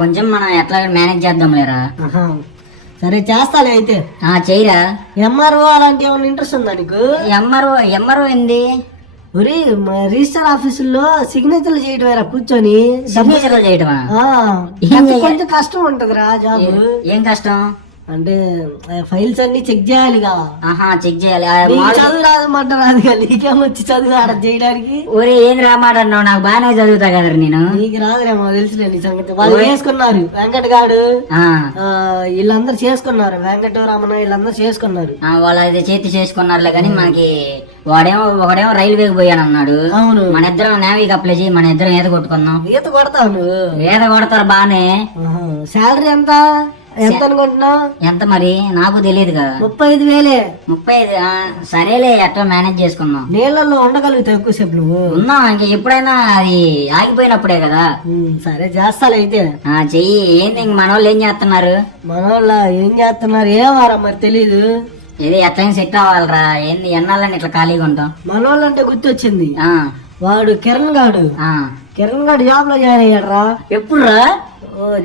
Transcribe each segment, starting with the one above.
కొంచెం మనం ఎట్లా మేనేజ్ చేద్దాం లేరా. సరే చేస్తాలే అయితే. చెయ్యరా. ఎంఆర్ఓ అలాంటి ఏమైనా ఇంట్రెస్ట్ ఉందా నీకు? ఎంఆర్ఓ ఏంది? ఒరే రిజిస్టర్ ఆఫీసుల్లో సిగ్నేచర్లు చేయటమేరా కూర్చొని. సిగ్నేచర్లు చేయటమా? కొంచెం కష్టం ఉంటదిరా జాబ్. ఏం కష్టం అంటే ఫైల్స్ అన్ని చెక్ చేయాలిగా. చెక్ చేయాలి. చదువు రాదు మాట రాదు కానీ నీకేమొచ్చి చదువు ఆడ చేయడానికి. ఒరే ఏం రామాట అన్నావు, నాకు బాగానే చదువుతా కదా నేను. నీకు రాదురేమో తెలుసులే నీ సంగతి. వాళ్ళు చేసుకున్నారు, వెంకట్ గాడు వీళ్ళందరూ చేసుకున్నారు, వెంకటరామణ వీళ్ళందరూ చేసుకున్నారు. వాళ్ళు అయితే చేతి చేసుకున్నారులే కానీ మనకి ఒకడేమో రైల్వేకి పోయాను అన్నాడు. అవును, మన ఇద్దరం నేవీకి అప్లై చేయి, మన ఇద్దరం ఈత కొట్టుకుందాం. ఈత కొడతావు నువ్వు? ఈత కొడతారు బానే. శాలరీ ఎంత అనుకుంటున్నావు? ఎంత మరి నాకు తెలియదుగా. 35,000. 35? సరేలే ఎట్లా మేనేజ్ చేసుకుందాం. నీళ్ళల్లో ఉండగలుగుతావు ఎక్కువసేపు నువ్వు? ఉన్నాం, ఇంకా ఎప్పుడైనా అది ఆగిపోయినప్పుడే కదా. సరే చేస్తాలే అయితే. చెయ్యి. ఏంది ఇంక మన వాళ్ళు ఏం చేస్తున్నారు? ఏం చేస్తున్నారు ఏమారా మరి తెలీదు. ఇది ఎట్లయినా సెట్ అవ్వాలరా. ఏంది ఎన్నాళ్ళని ఇట్లా ఖాళీగా ఉంటాం. మనోళ్ళు అంటే గుర్తొచ్చింది. వాడు కిరణ్ గాడు జాబ్ లో జాయిన్ అయ్యాడు రా. ఎప్పుడు రా?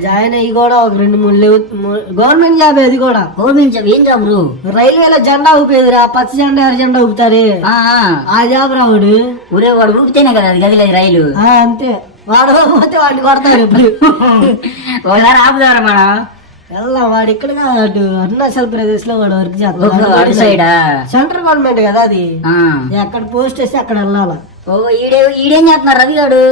జాయిన్ అయ్యి కూడా ఒక 2-3 గవర్నమెంట్ జాబ్. అది కూడా గవర్నమెంట్ జాబ్. ఏం జాబ్? రైల్వేలో జెండా ఊపేదిరా. పచ్చ జెండా ఎర్ర జెండా ఊపుతారే ఆ జాబ్ రా. వాడు వాడు ఊపితేనే కదా అది గదిలేదు రైలు. అంతే. వాడు పోతే వాడిని కొడతారు ఇప్పుడు. ఒకసారి ఆపుతారా మనం? వెళ్దాం. వాడు ఇక్కడ కాదు, అరుణాచల్ ప్రదేశ్ లో వాడు వర్క్ చేస్తాడు. సెంట్రల్ గవర్నమెంట్ కదా అది. ఎక్కడ పోస్ట్ వేస్తే అక్కడ వెళ్ళాలా. ఈడేం చేస్తున్నారు రవి గాడు?